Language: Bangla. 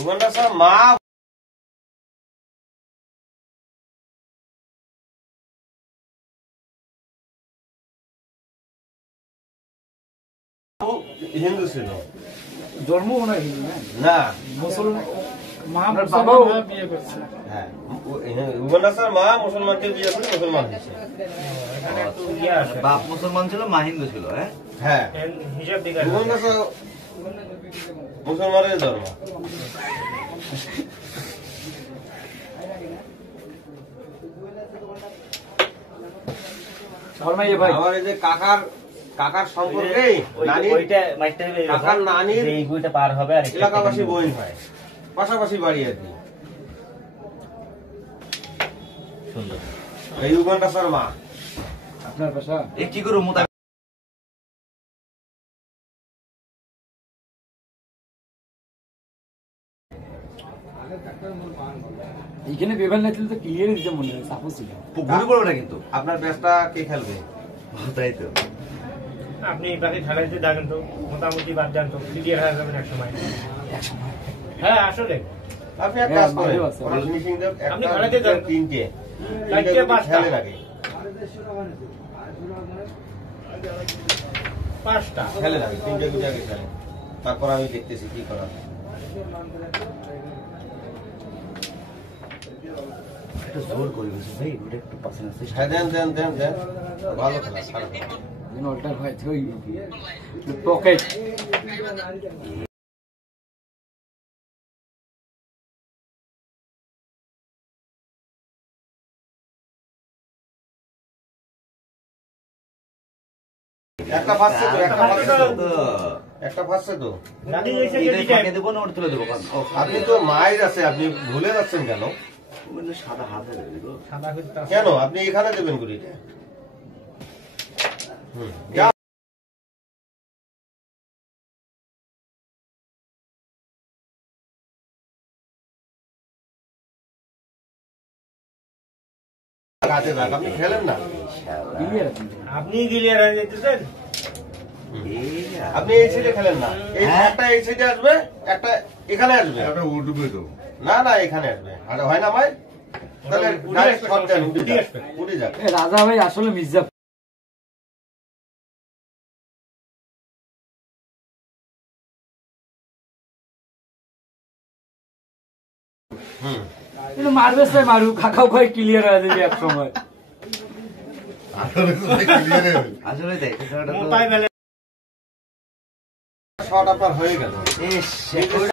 উগান্ডা স্যার মা হিন্দু ছিল, জন্ম মনে হয় হিন্দু না মুসলমান, বাবাও বিয়ে করছে। হ্যাঁ, উগান্ডা স্যার মা মুসলমানকে বিয়ে করে মুসলমান হয়েছে। বাপ মুসলমান ছিল, মা হিন্দু ছিল। হ্যাঁ, উগান্ডা স্যার মুসলমানের ধর্ম। আমার এই যে কাকার সম্পর্কে কাকার নানির পার হবে আর এলাকাবাসী বইন হয়, পাশাপাশি বাড়ি আর কি। সুন্দর। এই উগান্ডা স্যার মা আপনার বাসা কি করবো মোতা এখানে বেভাল না তো ক্লিয়ার দিতে মনে হয় সাপোজ ছিল ঘুরে পড়বে না কিন্তু আপনার ম্যাচটা কে খেলবে? তাই তো আপনি বাকি খেলাইতে দেখেন তো, মোটামুটি বাদ যান তো, ক্লিয়ার হয়ে যাবেন এক সময়। হ্যাঁ আসলে আপনি এক কাজ করেন, ফিনিশিং দেন, আপনি একটা খেলাতে যান তিনটে খেলেন আগে, পাঁচটা খেলেন আগে, তিনটে গুটি আগে খেলেন, তারপর আমি দেখতেছি কি করা। জোর করে গেছে ভাই, ওটা একটু পাশে আছে। হ্যাঁ, দেন দেন দেন দেন, ভালো খেলা, খারাপ না। অল্টার হয় ওই পকেট একটা ফাঁসছে তো, একটা ফাঁসছে তো, একটা ফাঁসছে তো। দেবো না, ওটা তুলে দেবো। আপনি তো মায়ের আছে, আপনি ভুলে যাচ্ছেন কেন? সাদা হাতে সাদা কেন আপনি এখানে দেবেন গুলিটা? আপনি খেলেন না, আপনি ক্লিয়ার হয়ে যেতেছেন। আপনি এই সাইডে খেলেন না, এই একটা এই সাইডে আসবে, একটা এখানে আসবে, না না এখানে আসবে, আর হয় না ভাই? তাহলে ডাইরেক্ট শট দেন, উঠে যাক। রাজা ভাই আসলে মির্জা মারবে সে মারু, খাখাও খাই ক্লিয়ার হয়ে যাবে এক সময়। আসলে শট আপনার হয়ে গেল।